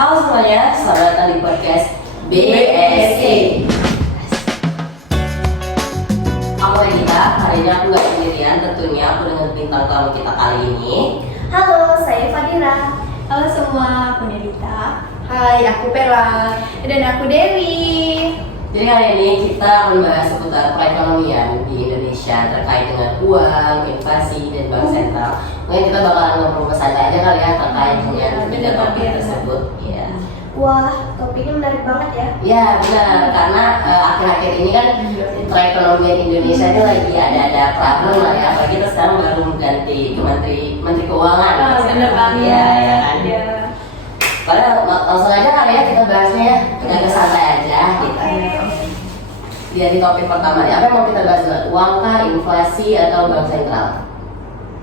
Halo semuanya, selamat datang di podcast BSE. Aku Regina, hari ini aku gak sendirian, tentunya aku dengan bintang tamu kita kali ini. Halo, saya Fadira. Halo semua, aku Nelita. Hai, aku Pela. Dan aku Dewi. Jadi kali ini kita akan membahas seputar perekonomian di Indonesia terkait dengan uang, inflasi, dan bank sentral. Mungkin kita bakalan ngobrol santai aja kali ya terkait dengan tiga topik tersebut. Ya. Wah, topiknya menarik banget ya. Ya benar, karena akhir-akhir ini kan perekonomian Indonesia ini lagi ada problem lah ya. Apalagi kita sekarang baru mengganti ke Menteri Keuangan. Bener banget. Ya kan. Ya. Padahal langsung aja kali ya kita bahasnya ya, kita santai aja. Di topik pertama ya, apa yang mau kita bahas dulu? Uang kah, inflasi, atau bank sentral?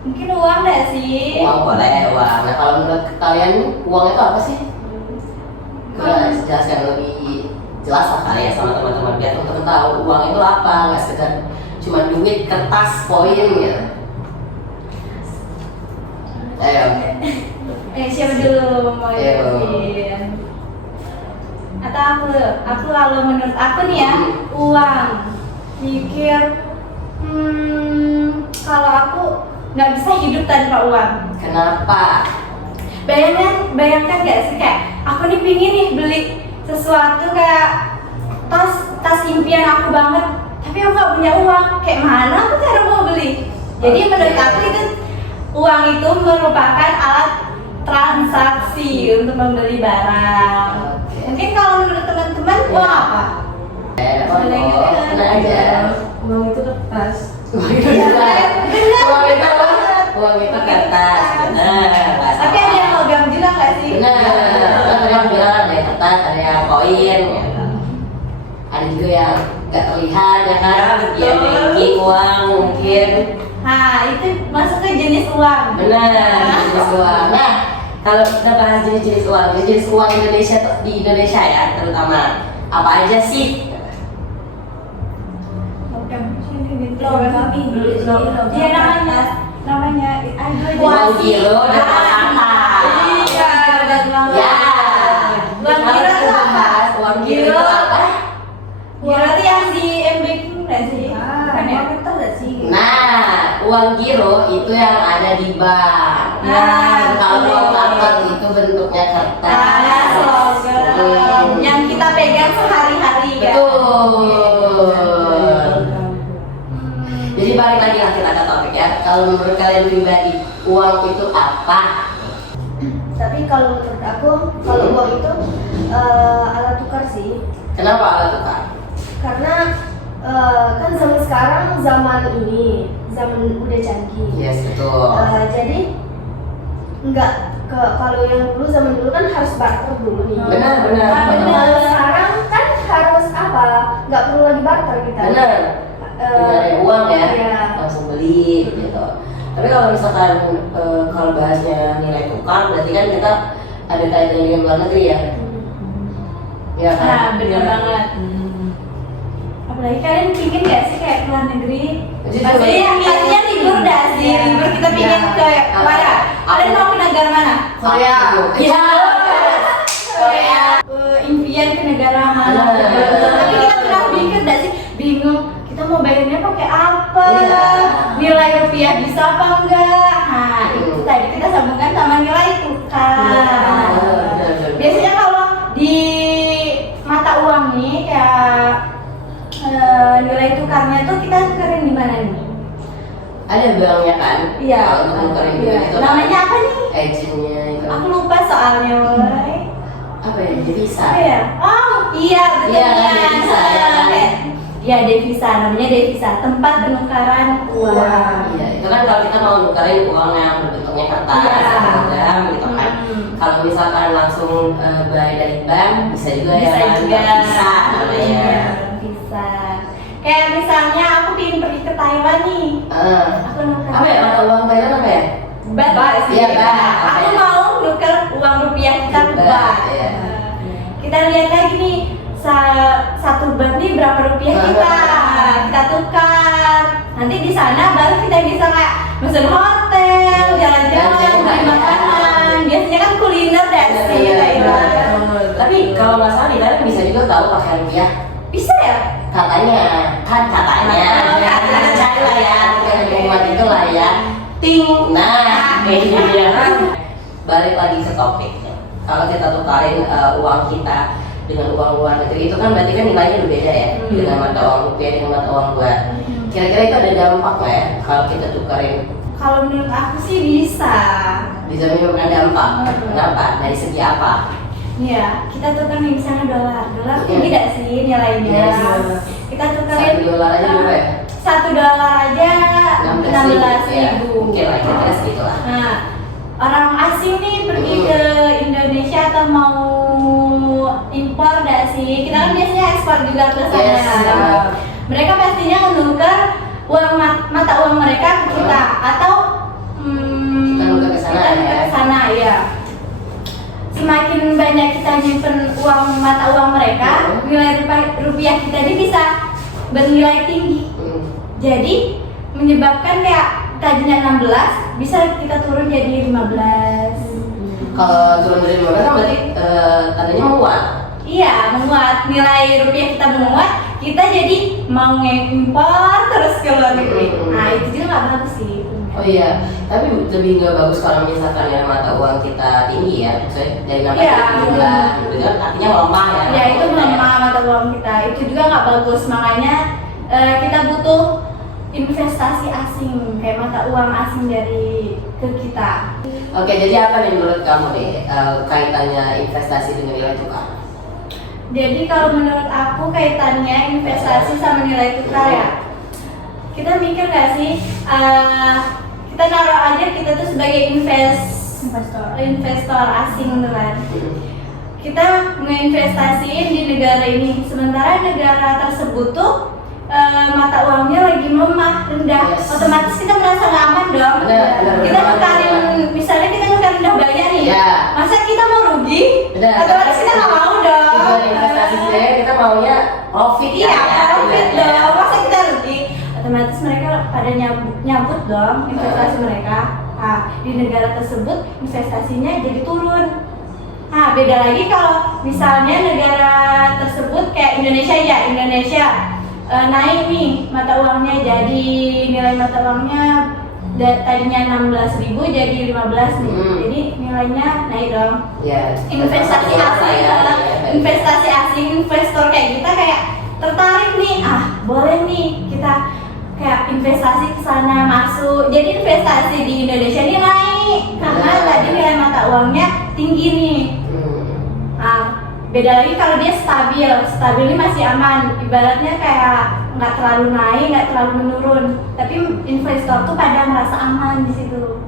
Mungkin uang deh sih. Uang boleh, uang. Nah kalau menurut kalian uang itu apa sih? Kita jelaskan lebih jelas lah kali ya sama teman-teman biar teman-teman tahu uang itu apa, nggak sekedar cuma duit, kertas, koin gitu. Ayo. Siapa dulu mau jelasin? Atau aku kalau menurut aku nih ya, uang. Mikir, kalau aku nggak bisa hidup tanpa uang. Kenapa? Bayangkan gak sih kayak aku nih pingin nih beli sesuatu kayak tas impian aku banget, tapi aku nggak punya uang. Kayak mana aku cara mau beli? Jadi menurut aku itu uang itu merupakan alat transaksi untuk membeli barang. Mungkin kalau menurut teman-teman uang apa? Tenang aja. Uang itu kertas. Uang itu kertas, benar. Tapi ada yang logam juga nggak sih? Benar. Kan tadi aku bilang ada yang kertas, ada yang koin, ya. Ada juga yang nggak terlihat, ya kan? Ya, betul. Banking, uang mungkin. Nah, itu masuk ke jenis uang. Benar, jenis uang. Nah, kalau kita bahas jenis uang Indonesia di Indonesia ya, terutama apa aja sih? Logam Inggris. Iya namanya Uang giro dan kata. Iya, benar banget. Ya. Uang giro itu apa? Uang giro itu apa? Giro itu yang di banking nggak sih? Bukan ya? Nah, uang giro itu yang ada di bank. Kalau uang karton itu bentuknya kertas. Logam yang kita pegang sehari-hari kan? Betul. Jadi balik lagi lah kita ke topik ya. Kalau menurut kalian pribadi, uang itu apa? Tapi kalau menurut aku, kalau uang itu alat tukar sih. Kenapa alat tukar? Karena kan zaman sekarang zaman udah canggih. Yes, betul. Jadi kalau yang dulu zaman dulu kan harus barter dulu nih. Benar. Kalau sekarang kan harus apa? Nggak perlu lagi barter kita. Benar. Tinggal uang ya, iya. langsung beli gitu. Tapi kalau misalkan kalau bahasnya nilai tukar, berarti kan kita ada kaitan dengan luar negeri ya. Iya kan? Nah, benar banget. Apalagi kalian pingin nggak sih kayak ke luar negeri? Pastinya libur dah sih. Libur kita pingin ke mana? Kalian mau ke negara mana? Korea. Iya. Korea. Impian ke negara mana? Tapi kita pernah mikir nggak sih? Bingung. Kita mau bayarnya pakai apa? Iya. Nilai rupiah bisa apa enggak? Nah, itu tadi kita sambungkan sama nilai tukar. Biasanya kalau di mata uang nih kayak nilai tukarnya tuh kita tukerin di mana nih? Ada banknya kan? Iya. Kalau untuk nukerin Iya. itu. Namanya apa nih? Agentnya itu. Aku lupa soalnya, woy. Apa ya? Devisa. Apa ya? Oh, iya betul. Iya, kan, devisa, ya kan? Ya devisa, namanya devisa, tempat penukaran uang. Iya, itu kan kalau kita mau nukerin uang yang berbentuknya kertas, Iya. logam gitu kan. Kalau misalkan langsung bayar dari bank, bisa juga ya Bisa kan? juga. Bisa namanya. Iya, bisa. Kayak misalnya aku ingin pergi ke Thailand nih. Aku nuker. Apa ya mata uang Thailand apa ya? Baht sih. Iya, baht. Aku mau nuker uang rupiah kita ke Baht, baht. iya. Kita lihat lagi nih, satu baht nih berapa rupiah kita tukar. Nanti di sana baru kita bisa kayak mesen hotel, jalan-jalan, beli makanan. Biasanya kan kuliner deh sih Thailand. tahu pakai rupiah? Bisa ya? Katanya, cari lah ya, yang membuat itu lah ya. Ting, nah, kayak gitu ya. Balik lagi ke topik. Kalau kita tukarin uang kita dengan uang luar negeri itu kan berarti kan nilainya berbeda ya, dengan mata uang rupiah dengan mata uang luar. Kira-kira itu ada dampak nggak ya kalau kita tukarin? Kalau menurut aku sih bisa. Bisa menyebabkan dampak. Kenapa? Dari segi apa? Iya, kita tukerin misalnya dolar tinggi tidak sih nilainya? Yes. Kita tukerin $1 aja berapa ya? $1 aja 16.000. Ya, mungkin lah, kira-kira segitu lah. Nah, orang asing nih pergi ke Indonesia atau mau impor nggak sih? Kita kan biasanya ekspor juga ke sana. Yes. Mereka pastinya menukar uang mata uang mereka ke kita atau Kita nukar ke sana, kita nukar ya. ke sana, ya. Semakin banyak kita nyimpen uang mata uang mereka, nilai rupiah kita ini bisa bernilai tinggi. Jadi menyebabkan kayak tadinya 16 bisa kita turun jadi 15. Kalau turun dari 15 kan berarti tandanya menguat. Iya, menguat. Nilai rupiah kita menguat, kita jadi mau ngimpor terus ke luar negeri. Nah, itu juga nggak bagus sih. Oh iya, tapi lebih nggak bagus kalau misalkan ya mata uang kita tinggi ya, maksudnya dari mata Iya. kita jumlah, itu kan artinya melemah ya. Ya, itu melemah mata uang kita. Itu juga nggak bagus. Makanya kita butuh investasi asing, kayak mata uang asing dari ke kita. Oke, jadi apa nih menurut kamu nih kaitannya investasi dengan nilai tukar? Jadi kalau menurut aku kaitannya investasi sama nilai tukar ya. Kita mikir nggak sih, kita naruh aja kita tuh sebagai investor asing tuh kan. Kita ngeinvestasiin di negara ini, sementara negara tersebut tuh mata uangnya lagi melemah, rendah. Yes. Otomatis kita merasa nggak aman dong. Benar, Kita benar. nukarin, misalnya kita nukarin udah banyak nih. Ya. Masa kita mau rugi? Benar. Otomatis kita nggak mau dong. Tujuan investasi sebenarnya kita maunya profit Iya, ya. profit Iya. dong. Masa kita rugi? Otomatis mereka pada nyambut dong investasi mereka. Nah, di negara tersebut investasinya jadi turun. Nah, beda lagi kalau misalnya negara tersebut kayak Indonesia naik nih mata uangnya, jadi nilai mata uangnya tadinya 16.000 jadi 15 nih. Jadi nilainya naik dong. Ya. Investasi asing, investasi asing, investor kayak kita kayak tertarik nih, boleh nih kita kayak investasi ke sana masuk. Jadi investasi di Indonesia ini naik karena tadi nilai mata uangnya tinggi nih. Beda lagi kalau dia stabil ini masih aman. Ibaratnya kayak nggak terlalu naik, nggak terlalu menurun. Tapi investor tuh pada merasa aman di situ.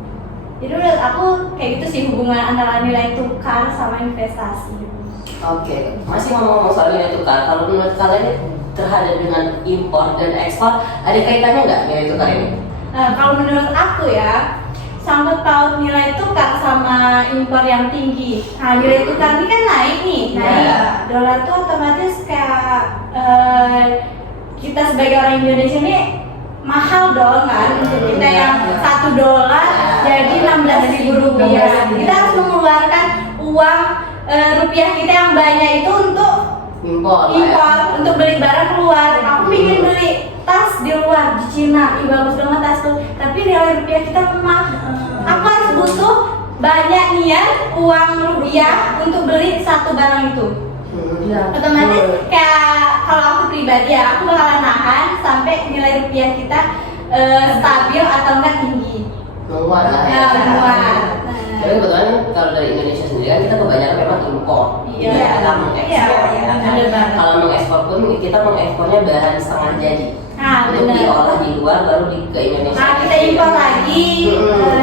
Jadi menurut aku kayak gitu sih hubungan antara nilai tukar sama investasi. Oke, masih ngomong-ngomong soal nilai tukar, kalau menurut kalian terhadap dengan impor dan ekspor ada kaitannya nggak nilai tukar ini? Kalau menurut aku ya, sangkut paut nilai tukar sama impor yang tinggi. Nah, nilai tukar ini kan naik nih, dolar tuh otomatis kayak kita sebagai orang Indonesia ini mahal dong kan, untuk kita yang $1 jadi 16.000 rupiah. Kita harus mengeluarkan uang rupiah kita yang banyak itu untuk Impor, untuk beli barang keluar. Aku ingin beli tas di luar di Cina, bagus banget tas tuh, tapi nilai rupiah kita lemah. Aku harus butuh banyak niat uang rupiah untuk beli satu barang itu. Otomatis kayak kalau aku pribadi ya, aku bakalan nahan sampai nilai rupiah kita stabil atau enggak tinggi. Menguat lah ya. Menguat. Tapi kebetulan kalau dari Indonesia sendiri kan kita kebanyakan memang impor. Iya. Jadi kita mengekspor. Iya, Ya kan? benar banget. Kalau mengekspor pun kita mengekspornya bahan setengah jadi. Untuk Benar. diolah di luar baru ke Indonesia. Nah, kita impor lagi.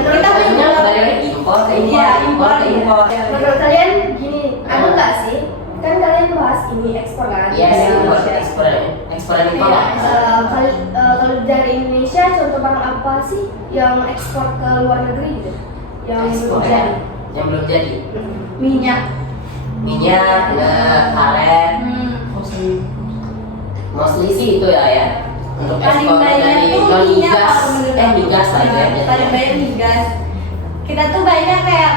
Kita punya impor. kembali lagi impor ke impor, Iya, impor ke impor. Menurut kalian gini, ada nggak sih? Kan kalian bahas ini ekspor kan? Yes, Dari impor, Indonesia. ekspor dan impor lah. Kalau dari Indonesia, contoh barang apa sih yang ekspor ke luar negeri gitu? Yang Ekspor belum ya, jadi? yang belum jadi. Minyak. Minyak, karet, mostly sih itu ya. Untuk Paling ekspor banyak dari tuh non minyak migas, kalau menurut aku. migas lah ya. Paling banyak migas. Kita tuh banyak kayak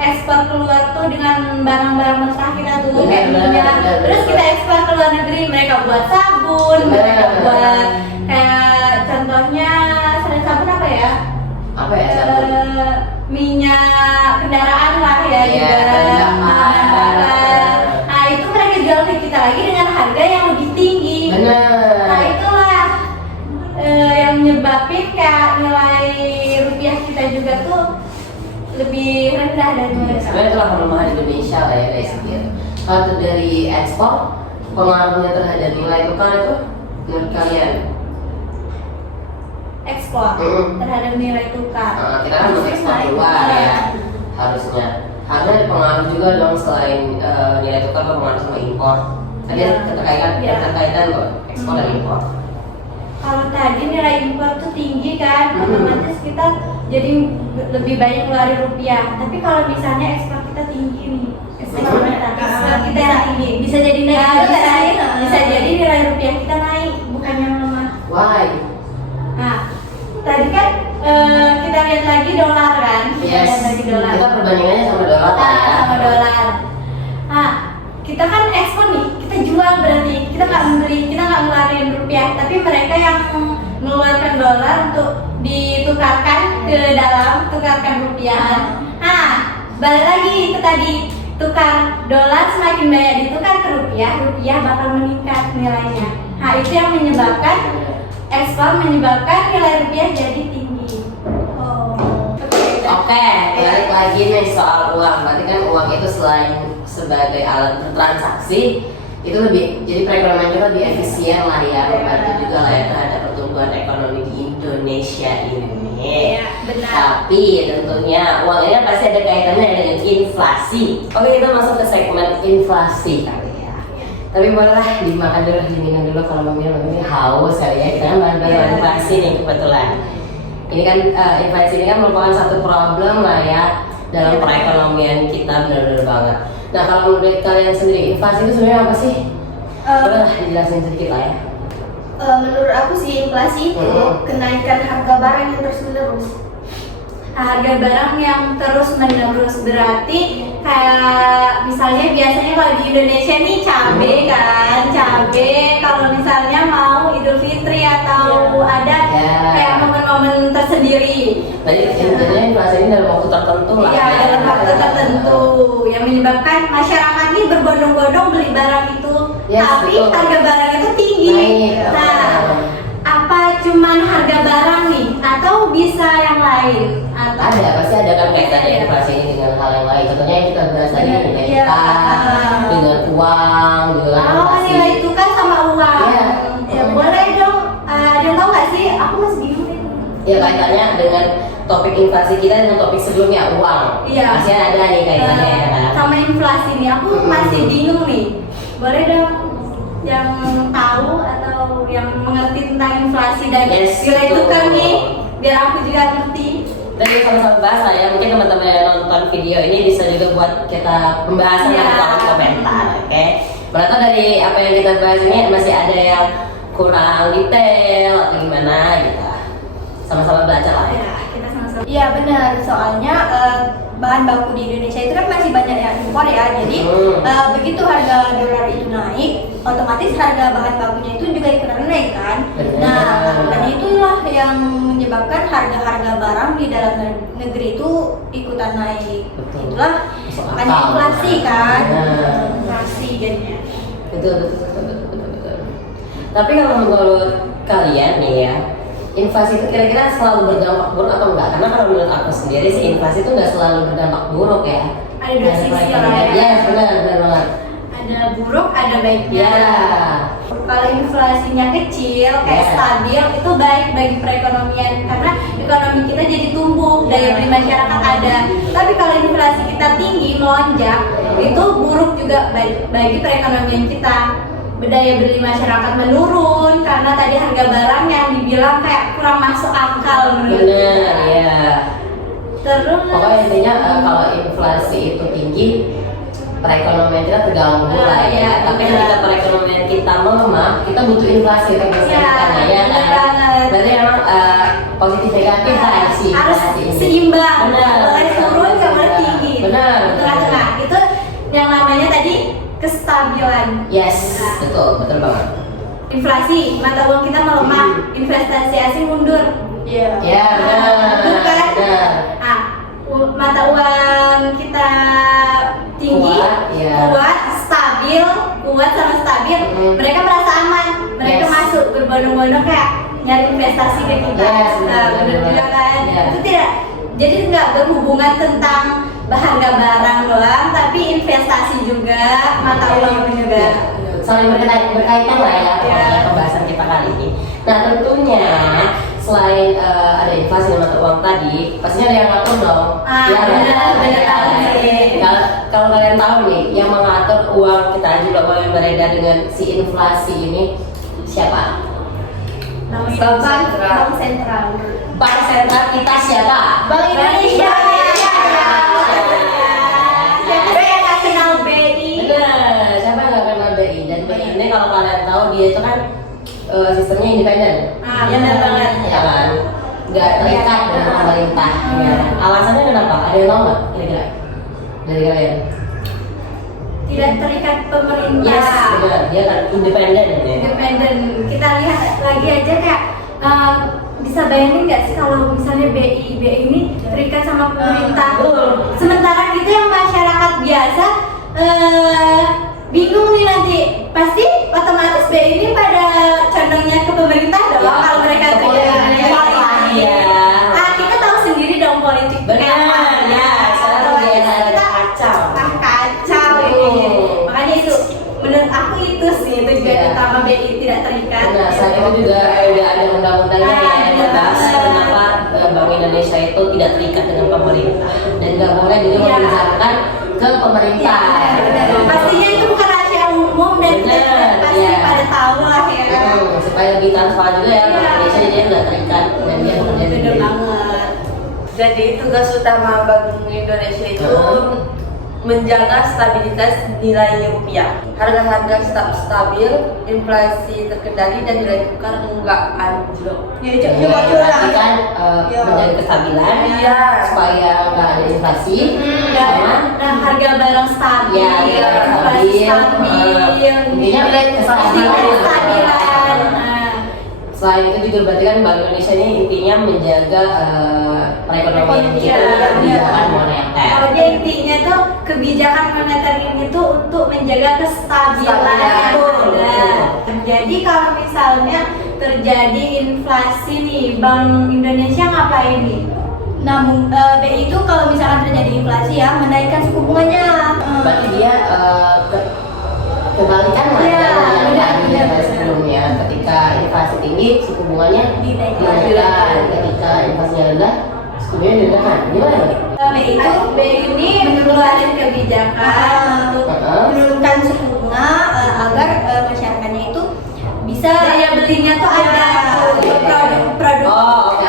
ekspor keluar tuh dengan barang-barang mentah kita tuh Benar, kayak benar, minyak. benar, Terus kita benar. ekspor ke luar negeri, mereka buat sabun, mereka Benar. buat kayak contohnya selain sabun apa ya? Apa ya? Sabun? Minyak kendaraan lah ya Iya, juga. kendaraan. Nah itu mereka jual ke kita lagi dengan harga yang lebih tinggi. Benar. Nah itulah yang menyebabkan kayak nilai rupiah kita juga tuh lebih rendah dari mereka. Sebenarnya itulah kelemahan Indonesia lah ya guys gitu. Kalau dari ekspor, pengaruhnya terhadap nilai tukar itu menurut kalian? Ekspor terhadap nilai tukar. Nah, kita kan mengekspor keluar ya, harusnya ada pengaruh juga dong selain nilai tukar berpengaruh sama impor. Tadi ada keterkaitan kok ekspor dan impor. Kalau tadi nilai impor tuh tinggi kan, otomatis kita jadi lebih banyak ngeluarin rupiah. Tapi kalau misalnya ekspor kita tinggi nih, ekspor kita yang tinggi, bisa jadi naik, bisa jadi nilai rupiah kita naik, bukannya melemah. Why? Nah, tadi kan kita lihat lagi dolar kan, kita Yes. lihat lagi dolar. Kita perbandingannya sama dolar lah ya. Sama dolar. Nah, kita kan ekspor nih, kita jual berarti kita nggak membeli, kita nggak ngeluarin rupiah, tapi mereka yang mengeluarkan dolar untuk ditukarkan ke dalam, tukarkan rupiah. Nah, balik lagi ke tadi, tukar dolar semakin banyak ditukar ke rupiah, rupiah bakal meningkat nilainya. Nah, itu yang menyebabkan ekspor menyebabkan nilai rupiah jadi tinggi. Oke, balik lagi nih soal uang. Berarti kan uang itu selain sebagai alat bertransaksi, itu lebih jadi perekonomian kita lebih efisien lah ya, membantu juga lah ya terhadap pertumbuhan ekonomi di Indonesia ini. Iya, benar. Tapi tentunya uang ini pasti ada kaitannya dengan inflasi. Oke, kita masuk ke segmen inflasi kali ya. Tapi bolehlah dimakan dulu, diminum dulu kalau mau minum ini haus kali ya. Kita kan bahas inflasi nih kebetulan. Ini kan inflasi ini kan merupakan satu problem lah ya dalam perekonomian kita, benar-benar banget. Nah kalau menurut kalian sendiri inflasi itu sebenarnya apa sih? Boleh dijelasin sedikit lah ya. Menurut aku sih inflasi itu kenaikan harga barang yang terus-menerus. Harga barang yang terus menerus berarti kayak misalnya biasanya kalau di Indonesia nih cabe kan, cabe kalau misalnya mau Idul Fitri atau ada kayak momen-momen tersendiri. Tadi intinya inflasi ini dalam waktu tertentu lah. Iya, dalam waktu tertentu yang menyebabkan masyarakat ini berbondong-bondong beli barang itu, Yes, tapi betul. harga barang itu tinggi. Naik. Nah, apa cuman harga barang nih atau bisa yang lain? Atau Ada, pasti ada kan kaitannya inflasi ini dengan hal yang lain. Contohnya yang kita bahas tadi Iya. nilai Iya. tukar, dengan uang, juga kan Oh, inflasi. nilai tukar sama uang. Iya. Ya, boleh dong. Ada yang tahu nggak sih? Aku masih bingung nih. Ya kaitannya dengan topik inflasi kita dengan topik sebelumnya uang. Iya. Pasti ada nih kaitannya ya kan. Sama inflasi nih, aku masih bingung nih. Boleh dong yang tahu atau yang mengerti tentang inflasi dan Yes, nilai betul. tukar nih, biar aku juga ngerti. Kita sama-sama bahas lah ya. Mungkin teman-teman yang nonton video ini bisa juga buat kita pembahasan Iya. di kolom komentar, oke? Berarti dari apa yang kita bahas ini masih ada yang kurang detail atau gimana gitu. Sama-sama belajar lah ya. Ya, kita sama-sama. Iya benar, soalnya bahan baku di Indonesia itu kan masih banyak yang impor ya. Jadi begitu harga dolar itu naik, otomatis harga bahan bakunya itu juga ikutan naik kan. Benar. Nah, dan itulah yang menyebabkan harga-harga barang di dalam negeri itu ikutan naik. Betul. Itulah Masuk makanya akal. inflasi kan. Benar. Inflasi jadinya. Betul. Tapi kalau menurut kalian nih ya, inflasi itu kira-kira selalu berdampak buruk atau enggak? Karena kalau menurut aku sendiri sih inflasi itu nggak selalu berdampak buruk ya. Ada dua sisi lah ya. Iya benar banget. Ada buruk, ada baiknya. Ya. Kalau inflasinya kecil, kayak stabil, itu baik bagi perekonomian karena ekonomi kita jadi tumbuh, daya beli masyarakat ada. Tapi kalau inflasi kita tinggi, melonjak, itu buruk juga bagi perekonomian kita. Daya beli masyarakat menurun karena tadi harga barang yang dibilang kayak kurang masuk akal menurut Benar kita. ya. Terus Pokoknya intinya kalau inflasi itu tinggi, perekonomian kita terganggu lah ya. Iya, Tapi benar. ketika perekonomian kita melemah, kita butuh inflasi untuk bisa Iya, ya benar kan. banget. Berarti emang positif negatif lah sih harus inflasi ini. seimbang. Benar. Kalau ada turun nggak boleh tinggi. Benar. Tengah-tengah. Itu yang namanya tadi kestabilan. Yes, betul banget. Inflasi, mata uang kita melemah, investasi asing mundur. Iya. Ya, Betul kan? benar. Nah, mata uang kita tinggi, Kuat, ya. kuat, stabil, kuat sama stabil. Mereka merasa aman, mereka Yes. masuk berbondong-bondong kayak nyari investasi ke kita. Yes, Nah, benar, benar juga benar. kan? Iya. Itu tidak, jadi nggak berhubungan tentang harga barang doang, tapi investasi juga, mata uang juga. Saling berkaitan lah ya Iya. pembahasan kita kali ini. Nah tentunya selain ada inflasi dan mata uang tadi, pastinya ada yang ngatur dong. Ah, Ya, benar banget sih. Kalau kalian tahu nih, yang mengatur uang kita juga uang yang beredar dengan si inflasi ini siapa? Bank Sentral. Bank Sentral. Bank sentral kita siapa? Bank Indonesia. Siapa sih yang nggak kenal BI? Bener, siapa yang nggak kenal BI? Dan BI ini kalau kalian tahu dia itu kan sistemnya independen. Ah, benar banget. Ya kan? Nggak terikat dengan pemerintah. Ya. Alasannya kenapa? Ada yang tahu nggak? Kira-kira dari kalian? Tidak terikat pemerintah. Yes, benar. Dia kan independen. Ya. Independen. Kita lihat lagi aja kayak bisa bayangin nggak sih kalau misalnya BI ini terikat sama pemerintah. Betul. Sementara kita yang masyarakat biasa bingung nih nanti, pasti otomatis BI ini pada condongnya ke pemerintah dong Ya, kalau mereka ke terikat dengan politik. politik. Iya. Kita tahu sendiri dong politik Benar, kayak apa. ya. Sekarang Otomatis dia ada kita kacau. kacau Oh. ini. Makanya itu menurut aku itu sih tujuan Iya. utama BI tidak terikat. Nah, selain itu juga udah ada undang-undangnya ya yang membahas kenapa Bank Indonesia itu tidak terikat dengan pemerintah dan nggak boleh juga Iya. meminjamkan ke pemerintah. Benar. Pastinya itu bukan rahasia umum dan Benar, pasti iya. pada tahu lah ya. Supaya lebih transparan juga ya Bank Iya. Indonesia jadi dia nggak terikat dan dia bekerja Benar sendiri. banget. Jadi tugas utama Bank Indonesia itu menjaga stabilitas nilai rupiah, harga-harga stabil, inflasi terkendali dan nilai tukar enggak anjlok. Ya Jadi coba berarti kan Iya. menjaga kestabilan Iya. supaya nggak ada inflasi sama Dan harga barang stabil, ya inflasi stabil. stabil, Intinya kestabilan. kestabilan. Nah, Selain itu juga berarti kan Bank Indonesia ini intinya menjaga perekonomian kita Iya, dengan kebijakan iya. moneter. Kalau dia intinya tuh kebijakan moneter ini tuh untuk menjaga kestabilan yang Betul, ada. Jadi kalau misalnya terjadi inflasi nih, Bank Indonesia ngapain nih? Namun BI itu kalau misalkan terjadi inflasi ya menaikkan suku bunganya. Berarti dia kebalikan lah Iya, yang benar, tadi benar, dari sebelumnya. Ketika inflasi tinggi, suku bunganya Dinaikkan. dinaikkan. Ketika inflasinya rendah, suku bunganya direndahkan. Gimana nih? BI ini mengeluarkan kebijakan untuk Menurunkan suku bunga agar masyarakatnya itu bisa daya belinya tuh ada untuk produk-produk. Oh, oke.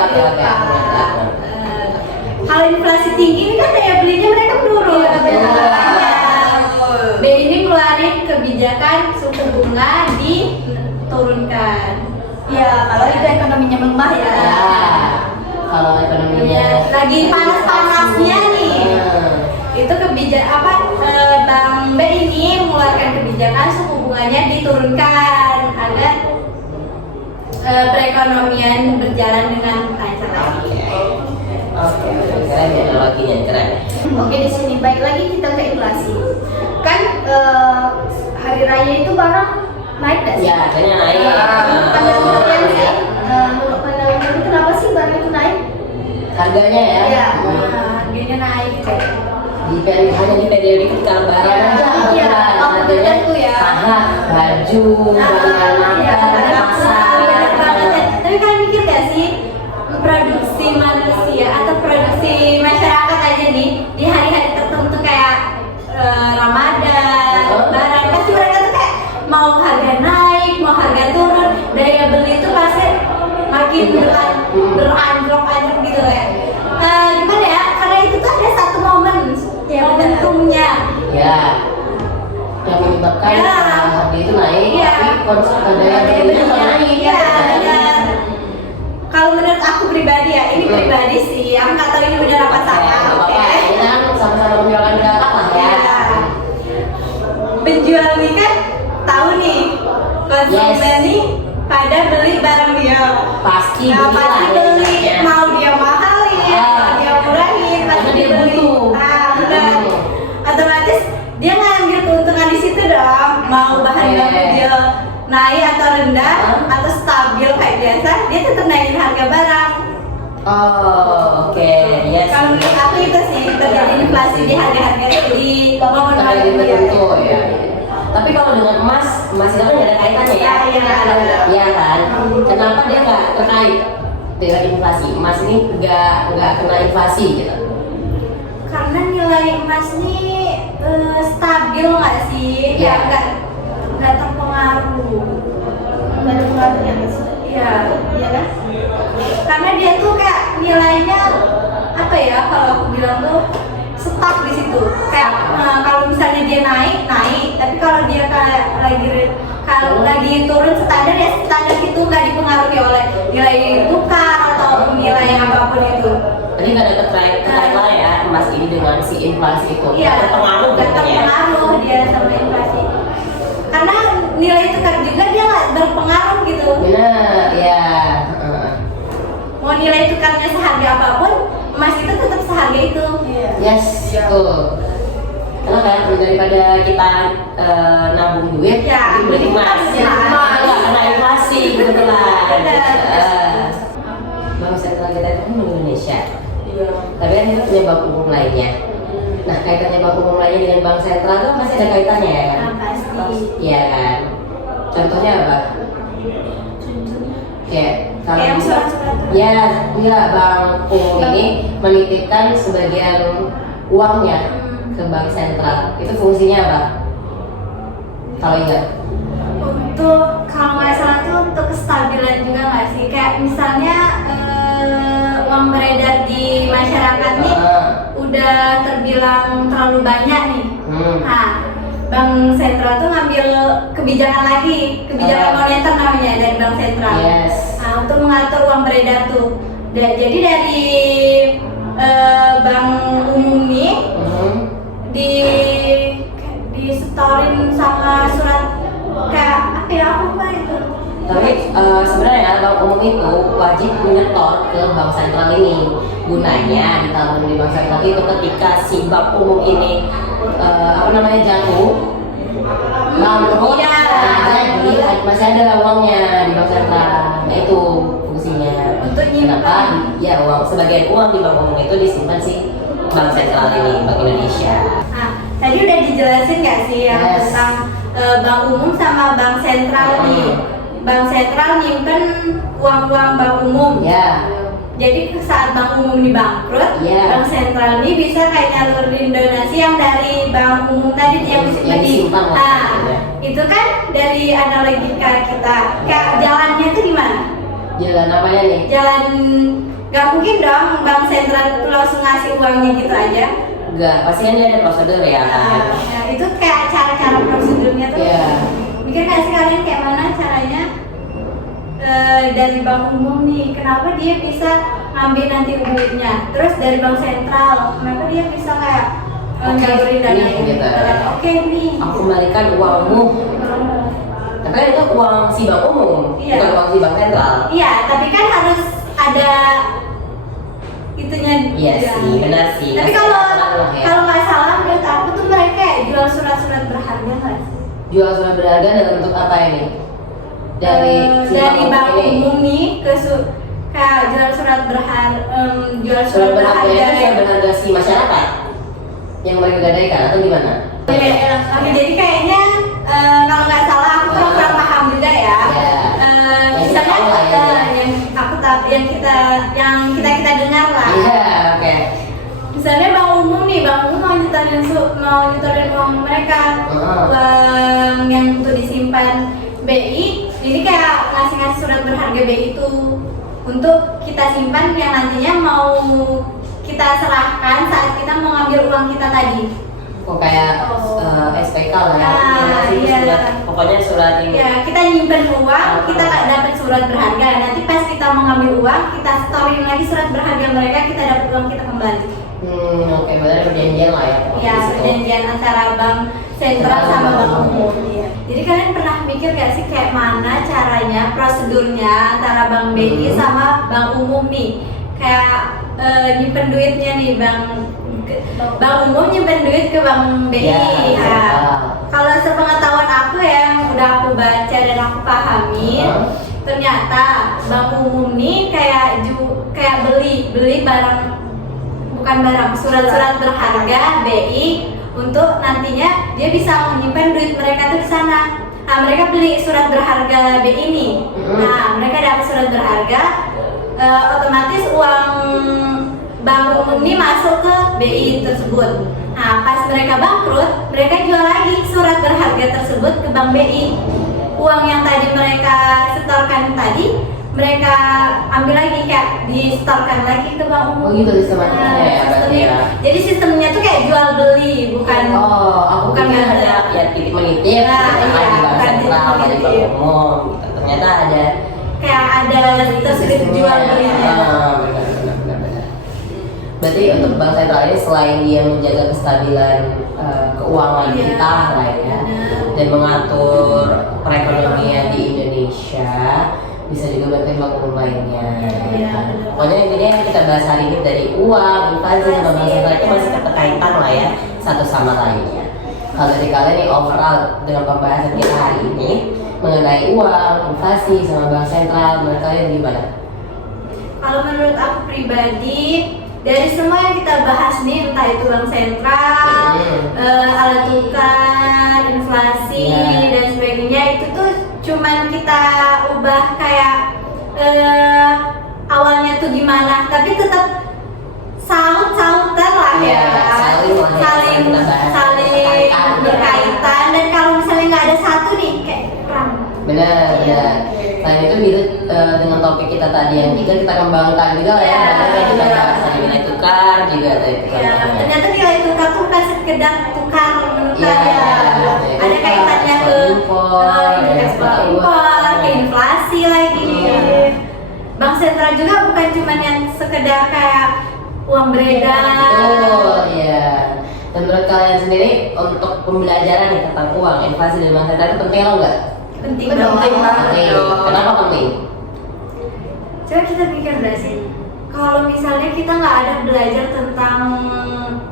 Kalau inflasi tinggi ini kan daya belinya mereka menurun. Iya, benar. BI ini ngeluarin kebijakan suku bunga diturunkan. ya kalau itu ekonominya melemah ya. Ya, kalau ekonominya Ya, lagi panas-panasnya nih. Itu Bank BI ini mengeluarkan kebijakan suku bunganya diturunkan agar perekonomian berjalan dengan lancar lagi. Oke, keren ya analoginya, keren. Oke, di sini baik lagi kita ke inflasi. Kan hari raya itu barang naik gak sih? Ya, akhirnya naik. Pandangan kalian sih, menurut pandangan kalian kenapa sih barang itu naik? Harganya ya. Iya. Harganya naik. Hanya di periode ketika lebaran Iya, aja. iya, Lebaran. waktu Harganya tertentu ya. mahal, baju, barang Iya, makan, benar pasar. banget. Tapi kalian mikir gak sih produksi manusia atau produksi masyarakat aja nih di hari-hari tertentu kayak Ramadan, Lebaran, pasti mereka tuh kayak mau harga naik, mau harga turun, daya beli itu pasti makin beranjlok-anjlok gitu ya. Gimana ya? Karena itu tuh ada satu momen, Ya, momentumnya. Ya, yang menyebabkan Ya. harga itu naik, Iya. tapi konsep daya belinya nggak naik. Iya, benar. kalau menurut aku pribadi ya, ini pribadi sih, aku nggak tahu ini benar apa salah. Oke. Ini kan sama-sama menyuarakan pendapat lah ya. Ya. Penjual nih kan tahu nih konsumen nih pada beli barang dia. Pasti Nah, pasti lah, beli, ya. mau dia mahalin, mau dia murahin, pasti Karena dia dibeli. butuh. Benar. Otomatis dia ngambil keuntungan di situ dong. Mau bahan Oke. baku dia naik atau rendah atau stabil kayak biasa, dia tetap naikin harga barang. Oh, oke, yes. Kalau menurut aku itu sih terjadi inflasi di harga-harga di momen Terjadi dia. tertentu ya. Tapi kalau dengan emas itu kan nggak ada kaitannya ya. Iya kan. Kenapa dia nggak terkait dengan inflasi? Emas ini nggak kena inflasi gitu. Karena nilai emas ini stabil nggak sih? Iya. Ya nggak terpengaruh. Nggak ada pengaruhnya sih. Iya, iya kan? Karena dia tuh kayak nilainya apa ya? Kalau aku bilang tuh stuck di situ. Kayak kalau misalnya dia naik, tapi kalau dia kayak lagi turun standar ya standar itu nggak dipengaruhi oleh nilai tukar atau nilai apapun itu. Jadi nggak ada terkait lah ya emas ini dengan si inflasi itu. Iya, Terpengaruh nggak gitu ya. terpengaruh dia sama inflasi. Karena nilai tukar juga dia nggak berpengaruh gitu. Benar, ya. Mau nilai tukarnya seharga apapun, emas itu tetap seharga itu. Yes, betul. Karena kan daripada kita nabung duit, Ya, beli emas. ya. Nggak kena inflasi kebetulan. Benar. Bank sentral kita itu kan Indonesia. Iya. Tapi kan kita punya bank umum lainnya. Nah, kaitannya bank umum lainnya dengan bank sentral itu masih ada kaitannya ya kan? Nah, pasti. Iya kan. Contohnya apa? Kayak kalau Kayak surat-surat. ya, enggak, bank umum ini menitipkan sebagian uangnya ke bank sentral. Itu fungsinya apa? Kalau ingat? Untuk kalau nggak salah tuh untuk kestabilan juga nggak sih? Kayak misalnya uang beredar di masyarakat nih udah terbilang terlalu banyak nih. Nah, bank sentral tuh ngambil kebijakan lagi, kebijakan moneter namanya dari bank sentral. Yes. Nah, untuk mengatur uang beredar tuh. Jadi dari bank umum nih disetorin sama surat kayak apa ya, aku lupa itu. Tapi sebenarnya bank umum itu wajib menyetor ke bank sentral ini. Gunanya ditabung di bank sentral itu ketika si bank umum ini jatuh, bangkrut, Iya. jadi masih ada uangnya di bank sentral. Nah itu fungsinya. Untuk nyimpan. Kenapa? Ya uang sebagian uang di bank umum itu disimpan si bank sentral ini, Bank Indonesia. Nah, tadi udah dijelasin nggak sih yang Yes. tentang bank umum sama bank sentral nih? Bank sentral nyimpen uang-uang bank umum. Ya. Jadi saat bank umum ini bangkrut, Iya. bank sentral ini bisa kayak nyalurin donasi yang dari bank umum tadi yang Yang disimpan. Ya. itu kan dari analogika kita. Kayak jalannya itu gimana? Jalan apanya nih? Jalan nggak mungkin dong bank sentral itu langsung ngasih uangnya gitu aja. Enggak, pasti kan dia ada prosedur ya kan? Nah, itu kayak cara-cara prosedurnya tuh. Iya. Mikir nggak sih kalian kayak mana caranya dari bank umum nih, kenapa dia bisa ngambil nanti duitnya? Terus dari bank sentral, kenapa dia bisa kayak nyalurin dana nih, ini? gitu. Oke nih. Aku kembalikan uangmu. Tapi kan itu uang si bank umum, Iya. bukan uang si bank sentral. Iya, tapi kan harus ada itunya. Iya juga. sih, benar sih. Tapi Masih kalau ada aturan lah ya. kalau nggak salah menurut aku tuh mereka kayak jual surat-surat berharga nggak sih? Jual surat berharga dalam bentuk apa ini? Dari bank ini. umum nih ke kayak jual surat berharga, jual Surat surat berharga itu berharga. surat berharga si masyarakat yang mereka gadaikan atau gimana? Oke, jadi kayaknya kalau nggak salah aku kurang paham juga ya. Iya. Yang kita Misalnya tahu lah ya. yang aku tahu, yang kita dengar lah. Iya, oke. Misalnya bank umum nih, bank umum mau nyetorin uang mereka, uang yang untuk disimpan BI, jadi kayak ngasih surat berharga BI itu untuk kita simpan yang nantinya mau kita serahkan saat kita mau ngambil uang kita tadi. Kok kayak SPK lah ya? Ah, Masih iya. surat, pokoknya surat ini. Ya, kita nyimpen uang, kita nggak dapat surat berharga. Nanti pas kita mengambil uang, kita storyin lagi surat berharga mereka, kita dapat uang kita kembali. Oke, berarti perjanjian lah ya. Ya, perjanjian antara bank sentral sama bank umum. Iya. Jadi kalian pernah mikir gak sih kayak mana caranya, prosedurnya antara bank BI sama bank umum nih? Kayak nyimpen duitnya nih, bank umum nyimpen duit ke bank BI. Ya, Kalau sepengetahuan aku yang udah aku baca dan aku pahamin, ternyata bank umum nih kayak beli barang, bukan barang, surat-surat berharga BI untuk nantinya dia bisa menyimpan duit mereka tuh di sana. Nah, mereka beli surat berharga BI ini. Nah, mereka dapat surat berharga, otomatis uang bank umum ini masuk ke BI tersebut. Nah, pas mereka bangkrut, mereka jual lagi surat berharga tersebut ke bank BI. Uang yang tadi mereka setorkan tadi, mereka ambil lagi, kayak disetorkan lagi ke bank umum. Oh gitu sistemnya ya, berarti ya. Jadi sistemnya tuh kayak jual beli, bukan aku bukan pikir ada. ya titip menitip, Nah, di iya, bank bukan sentral, titip di bank menitip. umum, gitu. Ternyata ada Kayak ada terselip jual belinya. Benar. Berarti untuk bank sentral ini selain dia menjaga kestabilan keuangan Iya, kita lah ya, benar. dan mengatur perekonomian di Indonesia, bisa juga bantuin bank umum lainnya. Iya. Pokoknya intinya yang kita bahas hari ini dari uang, inflasi, sama bank sentral itu masih keterkaitan lah ya satu sama lainnya. Kalau dari kalian nih overall dengan pembahasan kita hari ini mengenai uang, inflasi, sama bank sentral, menurut kalian gimana? Kalau menurut aku pribadi, dari semua yang kita bahas nih, entah itu bank sentral, alat tukar, inflasi, Iya. dan sebagainya, itu tuh cuman kita ubah kayak awalnya tuh gimana, tapi tetap sautan lah Iya, ya, saling berkaitan, dan kalau misalnya nggak ada satu nih kayak kurang. Benar. Selain itu mirip dengan topik kita tadi yang juga kita kembangkan juga lah ya, Iya, karena kita benar. bahas tadi nilai tukar juga tadi Ya, ternyata nilai tukar tuh bukan sekedar tukar menukar Iya, ya. Ada kaitannya ke ekspor impor, ke inflasi lagi. Iya. Bank sentral juga bukan cuma yang sekedar kayak uang beredar. Betul, iya. Dan menurut kalian sendiri untuk pembelajaran nih tentang uang, inflasi dan bank sentral itu penting atau enggak? Penting Penting banget. banget. Penting. Kenapa penting? Coba kita pikir gak sih, kalau misalnya kita nggak ada belajar tentang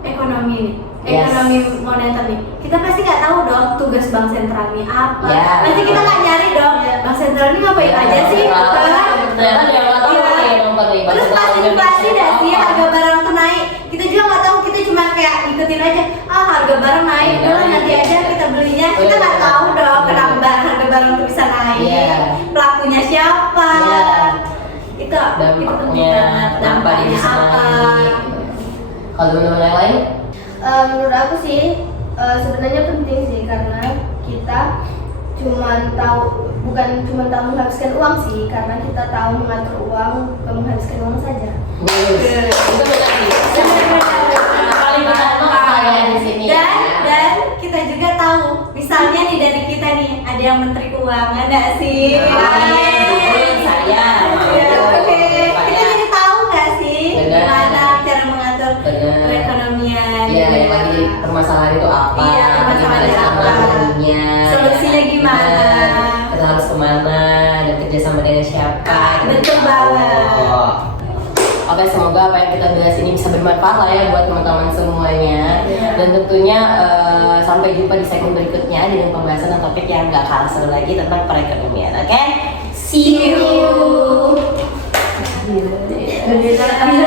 ekonomi nih, Yes. ekonomi moneter nih, kita pasti nggak tahu dong tugas bank sentral ini apa. Ya, Pasti kita betul. nggak nyari dong, bank sentral ini ngapain Ya, aja sih? ternyata dia nggak tahu Iya. nih, nonton nih, bank Terus sentral pas Indonesia inflasi dah sih, apa. harga barang tuh naik, kita juga nggak tahu, kita cuma kayak ikutin aja, harga barang naik, Iya. udah nanti aja kita belinya, kita nggak tahu dong kenapa harga barang tuh bisa naik, Iya. pelakunya siapa. Iya. Itu penting Dampaknya banget. kenapa dia bisa apa? naik. Kalau teman-teman yang lain? Menurut aku sih sebenarnya penting sih, karena kita bukan cuma tahu menghabiskan uang sih, karena kita tahu mengatur uang, bukan menghabiskan uang saja. Bagus. Itu benar sih. Paling utama kalian di sini. Dan kita juga tahu, misalnya nih dari kita nih ada yang menteri keuangan nggak sih? Saya. Ya, oke. Kita jadi tahu nggak sih Benar. gimana cara mengatur Benar. perekonomian? Iya, yang lagi jadi permasalahan itu apa? Iya, Gimana permasalahannya cara apa? mengatasinya? Solusinya gimana? Benar. Kita harus kemana dan kerjasama dengan siapa? Betul banget. Oh. Oke, semoga apa yang kita bahas ini bisa bermanfaat lah ya buat teman-teman semuanya. Dan tentunya sampai jumpa di segmen berikutnya dengan pembahasan topik yang gak kalah seru lagi tentang perekonomian. Oke? See you. See you.